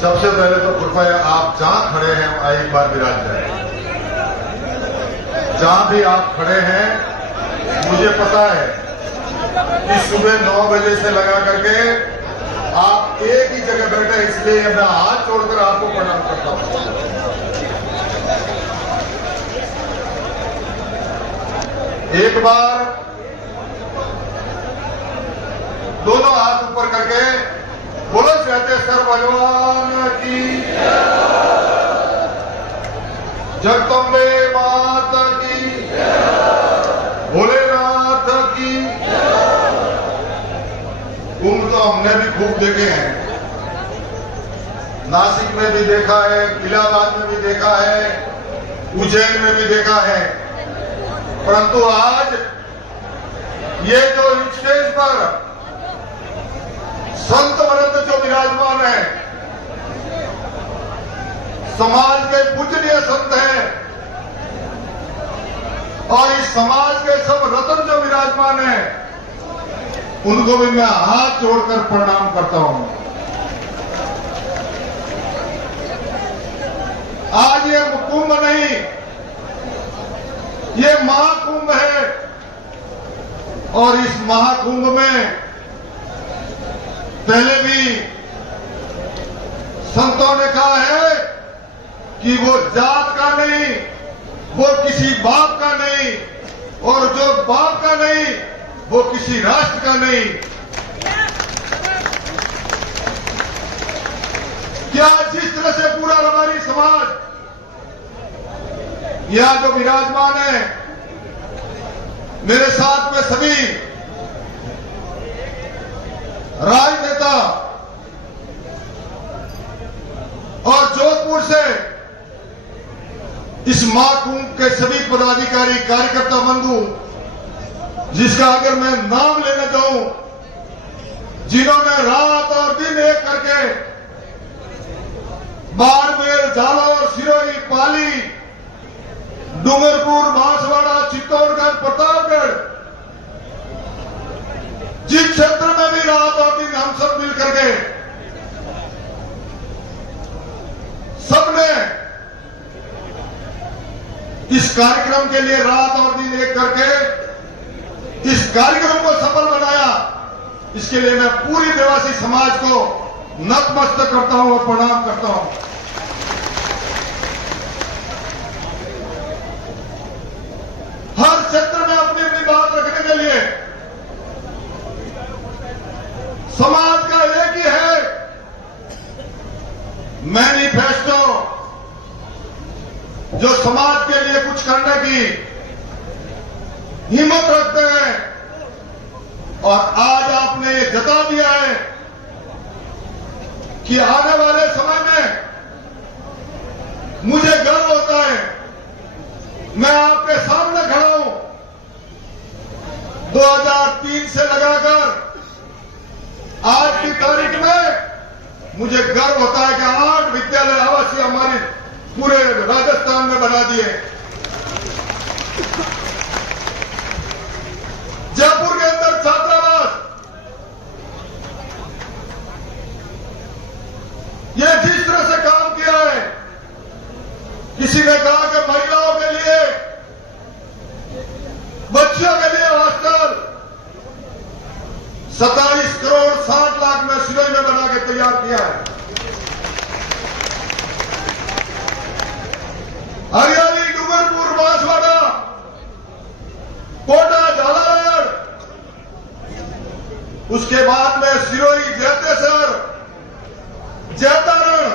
सबसे पहले तो कृपया आप जहां खड़े हैं एक बार विराज जाए। जहां भी आप खड़े हैं, मुझे पता है कि सुबह 9 बजे से लगा करके आप एक ही जगह बैठे, इसलिए मैं हाथ जोड़कर आपको प्रणाम करता हूं। एक बार दोनों हाथ ऊपर करके बोलो श्वेतेश्वर भगवान की, जगदम्बे माता की, भोलेनाथ की। कुंभ तो हमने भी खूब देखे हैं, नासिक में भी देखा है, इलाहाबाद में भी देखा है, उज्जैन में भी देखा है, परंतु आज ये जो स्टेज पर संत वृंद जो विराजमान है, समाज के पूजनीय संत हैं, और इस समाज के सब रत्न जो विराजमान हैं, उनको भी मैं हाथ जोड़कर प्रणाम करता हूं। आज ये कुंभ नहीं, ये महाकुंभ है, और इस महाकुंभ में पहले भी संतों ने कहा है कि वो जात का नहीं, वो किसी बाप का नहीं, और जो बाप का नहीं वो किसी राष्ट्र का नहीं। क्या जिस तरह से पूरा हमारी समाज यहां जो विराजमान है, मेरे साथ में सभी राजनेता और जोधपुर से इस महाकुंभ के सभी पदाधिकारी कार्यकर्ता बंधु, जिसका अगर मैं नाम लेना चाहूं, जिन्होंने रात और दिन एक करके बाड़मेर, जालौर, सिरोही, पाली, डूंगरपुर, बांसवाड़ा, चित्तौड़गढ़, प्रतापगढ़, जिस क्षेत्र में भी रात और दिन हम सब मिलकर के सबने इस कार्यक्रम के लिए रात और दिन एक करके इस कार्यक्रम को सफल बनाया, इसके लिए मैं पूरी देवासी समाज को नतमस्तक करता हूं और प्रणाम करता हूं। हर क्षेत्र में अपनी अपनी बात रखने के लिए समाज का एक ही है मैनिफेस्टो, जो समाज के लिए कुछ करने की हिम्मत रखते हैं। और आज आपने ये जता दिया है कि आने वाले समय में मुझे गर्व होता है, मैं आपके सामने खड़ा हूं। 2003 से लगाकर आज की तारीख में मुझे गर्व होता है कि 8 विद्यालय आवासीय हमारे पूरे राजस्थान में बना दिए। जयपुर के अंदर छात्रावास, ये जिस तरह से काम किया है, किसी ने कहा कि महिलाओं के लिए, बच्चों के लिए हॉस्टल 27 करोड़ 60 लाख में सिरोही में बना के तैयार किया है। हरियाली, डूंगरपुर, बांसवाड़ा, कोटा, झालावाड़, उसके बाद में सिरोही, जैतेसर, जैतारण,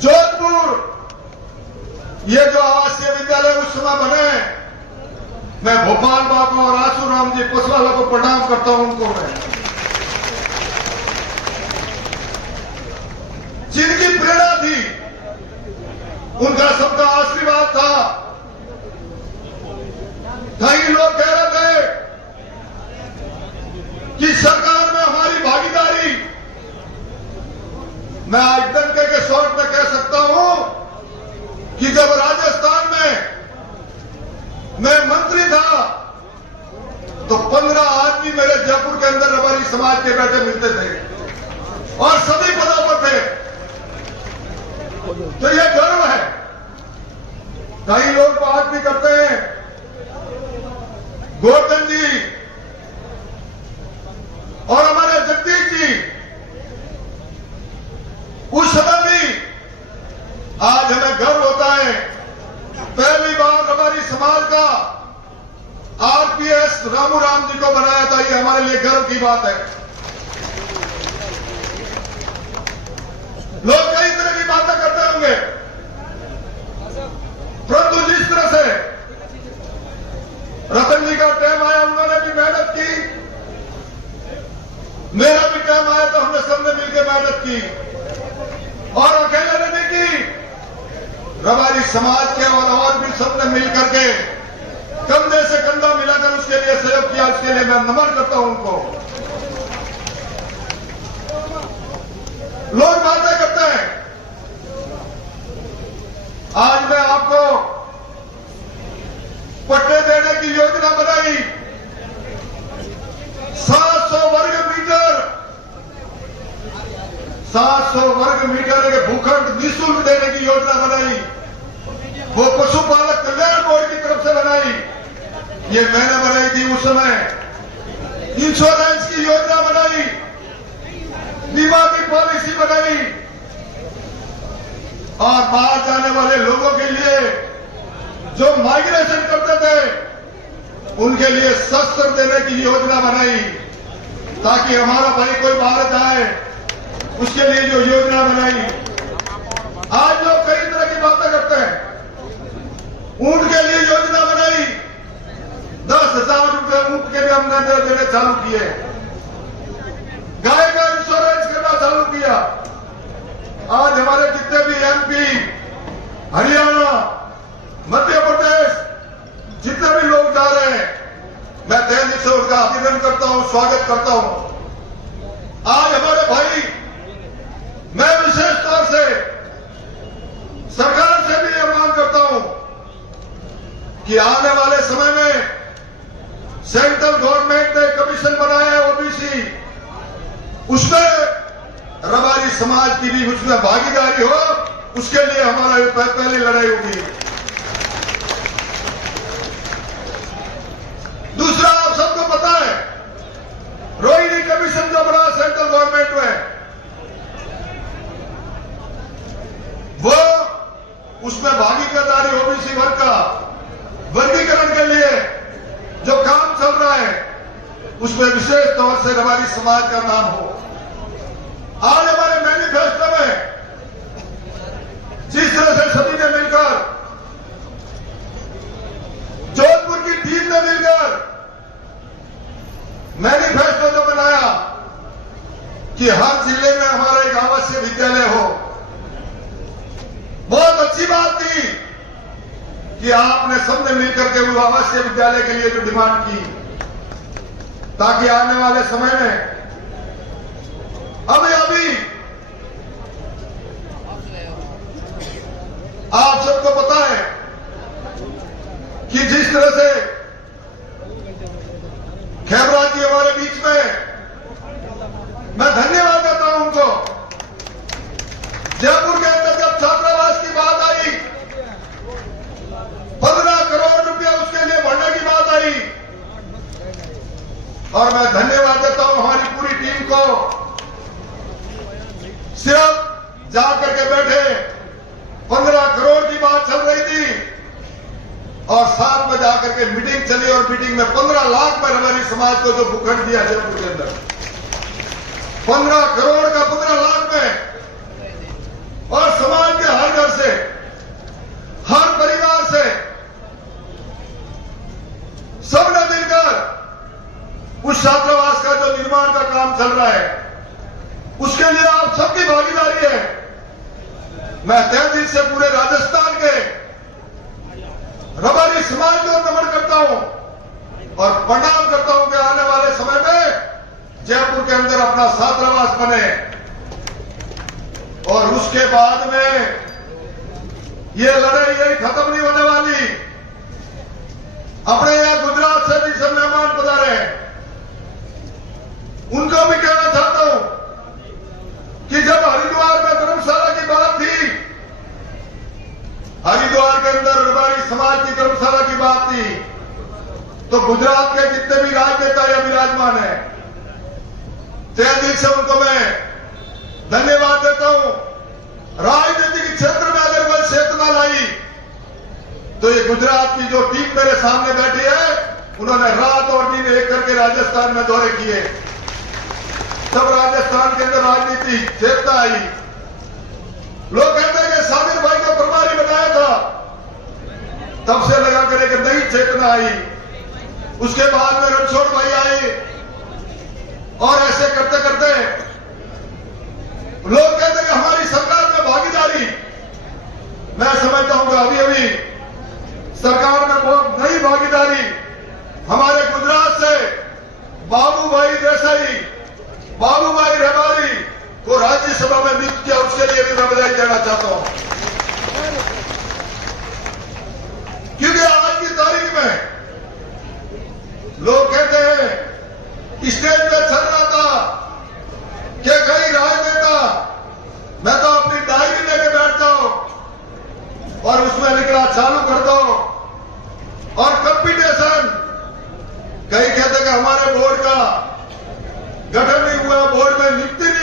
जोधपुर, ये जो आवासीय विद्यालय उस समय बने, मैं भोपाल बाबा और आसूराम जी पुसवाला को प्रणाम करता हूं। उनको मैं, जिनकी प्रेरणा थी, उनका सबका आशीर्वाद था। कई लोग कह रहे थे कि सरकार में हमारी भागीदारी, मैं आज डंके के शॉट में कह सकता हूं कि जब राजस्थान में मैं मंत्री था तो 15 आदमी मेरे जयपुर के अंदर हमारी समाज के बैठे मिलते थे, और सभी को मेहनत की और अकेले ने नहीं की, रबारी समाज के और भी सबने मिलकर के कंधे से कंधा मिलाकर उसके लिए सहयोग किया। उसके लिए मैं नमन करता हूं उनको। लोग बातें करते हैं, आज मैं आपको पट्टे देने की योजना बनाई, 700 वर्ग मीटर 700 वर्ग मीटर के भूखंड निःशुल्क देने की योजना बनाई। वो पशुपालक कल्याण बोर्ड की तरफ से बनाई, ये मैंने बनाई थी उस समय। इंश्योरेंस की योजना बनाई, बीमा की पॉलिसी बनाई और बाहर जाने वाले लोगों के लिए जो माइग्रेशन करते थे उनके लिए शस्त्र देने की योजना बनाई, ताकि हमारा भाई कोई बाहर जाए उसके लिए जो योजना बनाई। आज लोग कई तरह की बातें करते हैं, ऊंट के लिए योजना बनाई, 10,000 रुपए ऊंट के लिए हमने देने चालू किए, गाय का इंश्योरेंस करना चालू किया। आज हमारे जितने भी एमपी, हरियाणा, मध्य प्रदेश जितने भी लोग जा रहे हैं, मैं तहे दिल से उनका अभिनंदन करता हूं, स्वागत करता हूं। आज हमारे भाई, मैं विशेष तौर से सरकार से भी यह मांग करता हूं कि आने वाले समय में सेंट्रल गवर्नमेंट ने कमीशन बनाया है ओबीसी, उसमें रबारी समाज की भी उसमें भागीदारी हो, उसके लिए हमारा पहली लड़ाई होगी। दूसरा, आप सबको पता है, रोहिणी कमीशन जो बना सेंट्रल गवर्नमेंट में, वो उसमें भागीदारी ओबीसी वर्ग का वर्गीकरण के लिए जो काम चल रहा है, उसमें विशेष तौर से रबारी समाज का नाम हो। आज हमारे मैनिफेस्टो में जिस तरह से सभी ने मिलकर, जोधपुर की टीम ने मिलकर मैनिफेस्टो जो बनाया कि हर जिले में हमारा एक आवासीय विद्यालय हो, बहुत अच्छी बात थी कि आपने सबने मिलकर के वो आवासीय विद्यालय के लिए जो डिमांड की, ताकि आने वाले समय में अभी आप सबको पता है कि जिस तरह से खेमराज जी हमारे बीच में, मैं धन्यवाद देता हूं उनको। जयपुर के अंदर जब छात्रावास की बात आई, 15 करोड़ रुपया उसके लिए भरने की बात आई, और मैं धन्यवाद देता हूं हमारी पूरी टीम को। सिर्फ जाकर के बैठे 15 करोड़ की बात चल रही थी और साथ में जाकर के मीटिंग चली, और मीटिंग में 15 लाख पर हमारी समाज को जो भूखंड दिया जयपुर के अंदर, 15 करोड़ का 15 लाख में, और समाज के हर घर से, हर परिवार से सबने मिलकर उस छात्रावास का जो निर्माण का काम चल रहा है, उसके लिए आप सबकी भागीदारी है। मैं तहे दिल से पूरे राजस्थान के रबारी समाज को नमन करता हूं और प्रणाम करता हूं कि आने वाले समय में जयपुर के अंदर अपना छात्रावास बने, और उसके बाद में ये लड़ाई यही खत्म नहीं होने वाली। अपने यहां गुजरात से भी सब मेहमान पधारे हैं, उनको भी कहना चाहता हूं कि जब हरिद्वार में धर्मशाला की बात थी, हरिद्वार के अंदर रबारी समाज की धर्मशाला की बात थी, तो गुजरात के जितने भी राजनेता या विराजमान है, तहे दिल से उनको मैं धन्यवाद देता हूं। राजनीतिक क्षेत्र में अगर कोई चेतना लाई, तो ये गुजरात की जो टीम मेरे सामने बैठी है, उन्होंने रात और दिन एक करके राजस्थान में दौरे किए, तब राजस्थान के अंदर राजनीति चेतना आई। लोग कहते हैं कि साबिर भाई को प्रभारी बनाया था, तब से लगा कर एक नई चेतना आई। उसके बाद में रणछोड़ भाई आए, और ऐसे करते करते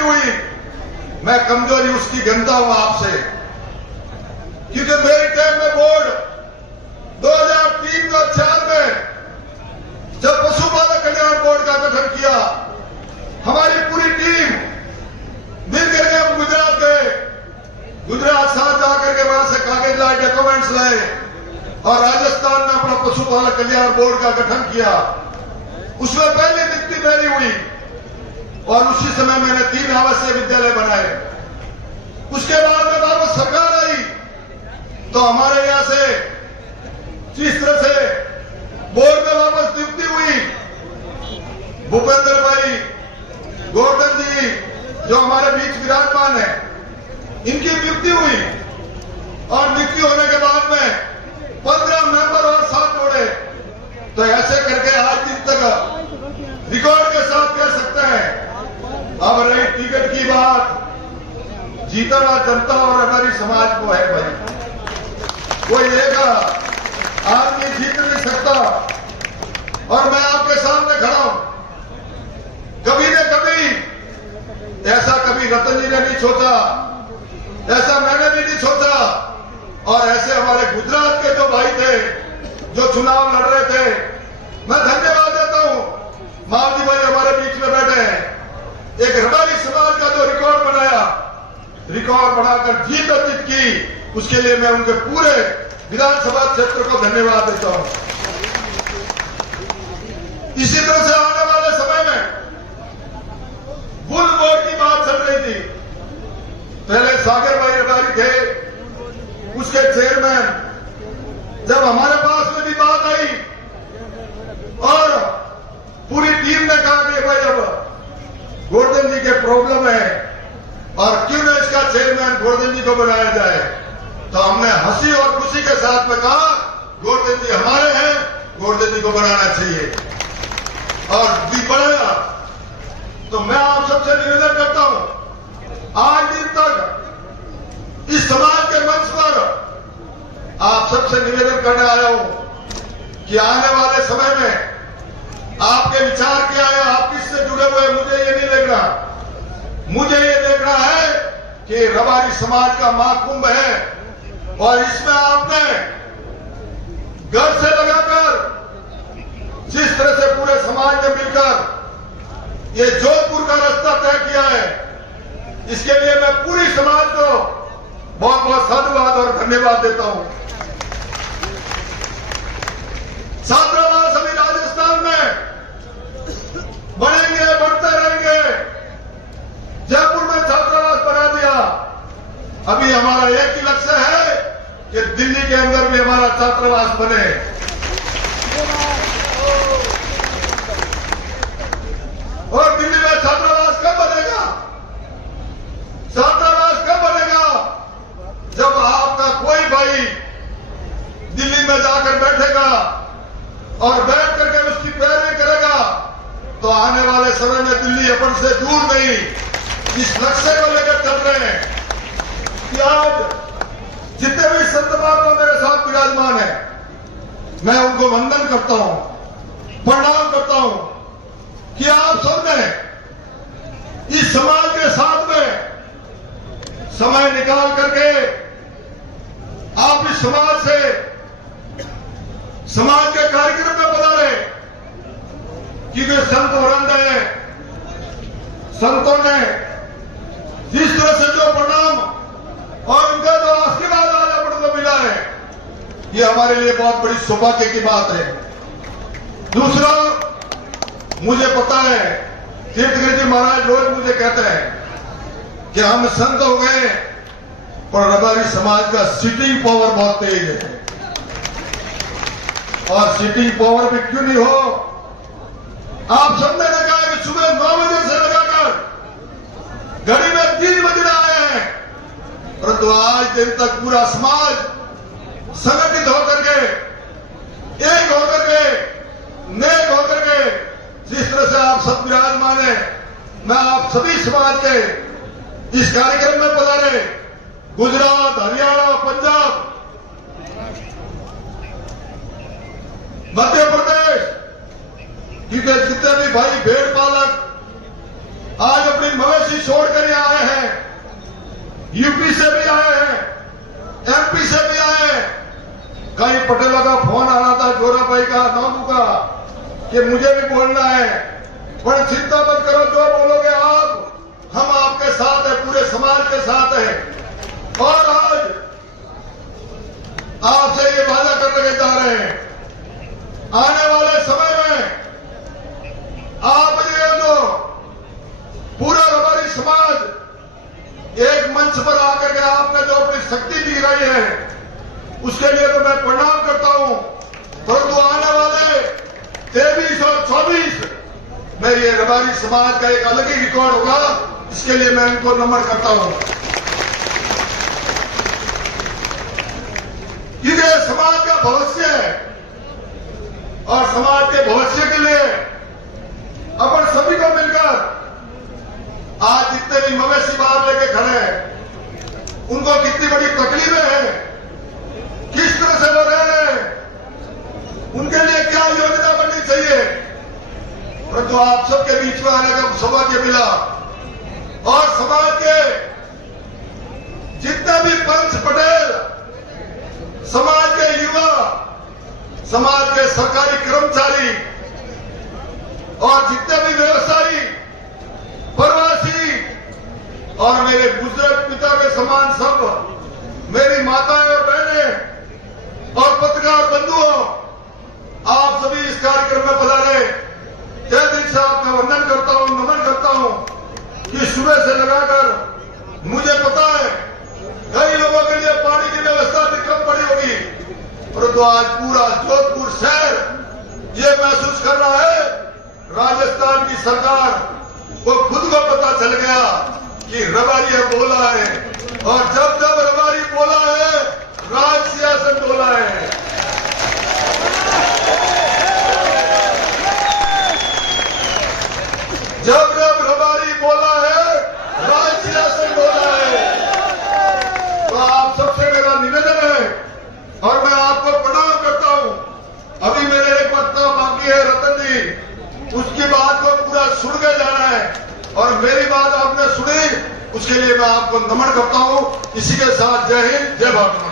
हुई, मैं कमजोरी उसकी गिनता हूं आपसे, क्योंकि मेरे टाइम में बोर्ड 2003 और 4 में जब पशुपालक कल्याण बोर्ड का गठन किया, हमारी पूरी टीम मिल करके हम गुजरात गए। गुजरात साथ जाकर के वहां से कागज लाए, डॉक्यूमेंट्स लाए और राजस्थान में अपना पशुपालक कल्याण बोर्ड का गठन किया। उसमें पहली नियुक्ति मेरी हुई और उसी समय मैंने 3 आवासीय विद्यालय बनाए। उसके बाद में वापस सरकार आई तो हमारे यहां से जिस तरह से बोर्ड में वापस नियुक्ति हुई, भूपेंद्र भाई गोवर्धन जी जो हमारे बीच विराजमान है, इनकी नियुक्ति हुई और नियुक्ति होने के बाद में 15 मेंबर और साथ जोड़े। तो ऐसे करके आज दिन तक रिकॉर्ड के साथ कह सकते हैं। अब रही टिकट की बात, जीतना जनता और हमारी समाज को है भाई। कोई एक आदमी जीत नहीं सकता और मैं आपके सामने खड़ा हूं। कभी न कभी ऐसा कभी रतन जी ने नहीं सोचा, ऐसा मैंने भी नहीं सोचा और ऐसे हमारे गुजरात के जो भाई थे जो चुनाव लड़ रहे थे, मैं धन्यवाद देता हूं। मावजी भाई हमारे बीच में बैठे हैं। एक रबारी समाज का जो रिकॉर्ड बनाया, रिकॉर्ड बनाकर जीत अर्जित की, उसके लिए मैं उनके पूरे विधानसभा क्षेत्र को धन्यवाद देता हूं। इसी तरह से आने वाले समय में बुल बोर्ड की बात चल रही थी। पहले सागर भाई रबारी थे, उसके चेयरमैन। जब हमारे पास में भी बात आई और पूरी टीम ने कहा कि भाई अब गोवर्धन जी के प्रॉब्लम है और क्यों न इसका चेयरमैन गोवर्धन जी को बनाया जाए, तो हमने हंसी और खुशी के साथ में कहा गोवर्धन जी हमारे हैं, गोवर्धन जी को बनाना चाहिए और भी बढ़ाया। तो मैं आप सबसे निवेदन करता हूं, आज दिन तक इस समाज के मंच पर आप सबसे निवेदन करने आया हूं कि आने वाले समय में आपके विचार क्या है, आप किससे जुड़े हुए, मुझे ये नहीं देखना। मुझे ये देखना है कि रबारी समाज का महाकुंभ है और इसमें आपने घर से लगाकर जिस तरह से पूरे समाज ने मिलकर ये जोधपुर का रास्ता तय किया है, इसके लिए मैं पूरी समाज को बहुत बहुत साधुवाद और धन्यवाद देता हूं। छात्रावास अभी राजस्थान में बनेंगे, बढ़ते रहेंगे। जयपुर में छात्रावास बना दिया, अभी हमारा एक ही लक्ष्य है कि दिल्ली के अंदर भी हमारा छात्रावास बने। और दिल्ली में छात्रावास कब बनेगा? छात्रावास कब बनेगा? जब आपका कोई भाई दिल्ली में जाकर बैठेगा और बैठ करके उसकी पैरवी करेगा, तो आने वाले समय में दिल्ली अपन से दूर नहीं। इस लक्ष्य को लेकर चल रहे हैं कि आज जितने भी संत महात्मा मेरे साथ विराजमान है, मैं उनको वंदन करता हूं, प्रणाम करता हूं कि आप सबने इस समाज के साथ में समय निकाल करके आप इस समाज से समाज के कार्यक्रम में पधारे, क्योंकि संत वरंद है। संतों ने जिस तरह से जो प्रणाम और उनका जो आशीर्वाद आज अपन को मिला है, ये हमारे लिए बहुत बड़ी सौभाग्य की बात है। दूसरा, मुझे पता है तीर्थगिरी जी महाराज रोज मुझे कहते हैं कि हम संत हो गए, पर रबारी समाज का सिटिंग पावर बहुत तेज है। और सिटिंग पावर भी क्यों नहीं हो, आप सबने ने कहा कि सुबह 9 बजे से लगाकर घड़ी में 3 बजे आए हैं, परंतु आज दिन तक पूरा समाज संगठित होकर के, एक होकर के, नेक होकर के, जिस तरह से आप सब विराजमान है, मैं आप सभी समाज के इस कार्यक्रम में पधारे, गुजरात, हरियाणा, पंजाब, मध्य प्रदेश, क्योंकि जितने भी भाई भेड़ पालक आज अपनी मवेशी छोड़कर कि मुझे भी बोलना है, पर चिंता मत करो, जो बोलोगे आप, हम आपके साथ है, पूरे समाज के साथ है। और आज आपसे ये वादा करने जा रहे हैं, आने वाले समय में आप ये जो पूरा रबारी समाज एक मंच पर आकर के आपने जो अपनी शक्ति दिखाई है, उसके लिए तो मैं प्रणाम करता हूं। परंतु आने वाले 23 और 24 में ये रबारी समाज का एक अलग ही रिकॉर्ड होगा, इसके लिए मैं इनको नमन करता हूं। क्योंकि समाज का भविष्य है और समाज के भविष्य के लिए अपन सभी को मिलकर आज जितने भी मवेशी बाहर लेके खड़े हैं, उनको कितनी बड़ी तकलीफें हैं, किस तरह से वो रह रहे हैं, उनके लिए क्या योजना बननी चाहिए, परंतु आप सबके बीच में आने का सौभाग्य मिला। और समाज के जितने भी पंच पटेल, समाज के युवा, समाज के सरकारी कर्मचारी और जितने भी व्यवसायी, प्रवासी और मेरे बुजुर्ग पिता के समान सब, मेरी माताएं और बहनें और पत्रकार बंधुओं, आप सभी इस कार्यक्रम में पधारे, तहे दिल से आपका वंदन करता हूं, नमन करता हूं कि सुबह से लगाकर मुझे पता है कई लोगों के लिए पानी की व्यवस्था दिक्कत पड़ी होगी, परंतु आज पूरा जोधपुर शहर ये महसूस कर रहा है, राजस्थान की सरकार को खुद को पता चल गया कि रबारी बोला है, और जब जब रबारी बोला है, राज सियासत बोला है। जब जब रबारी बोला है, राज सियासत बोला है। तो आप सबसे मेरा निवेदन है और मैं आपको प्रणाम करता हूं। अभी मेरे एक वक्ता बाकी है, रतन जी, उसकी बात को पूरा सुन के जाना है और मेरी बात आपने सुनी, उसके लिए मैं आपको नमन करता हूं। इसी के साथ जय हिंद, जय भारत।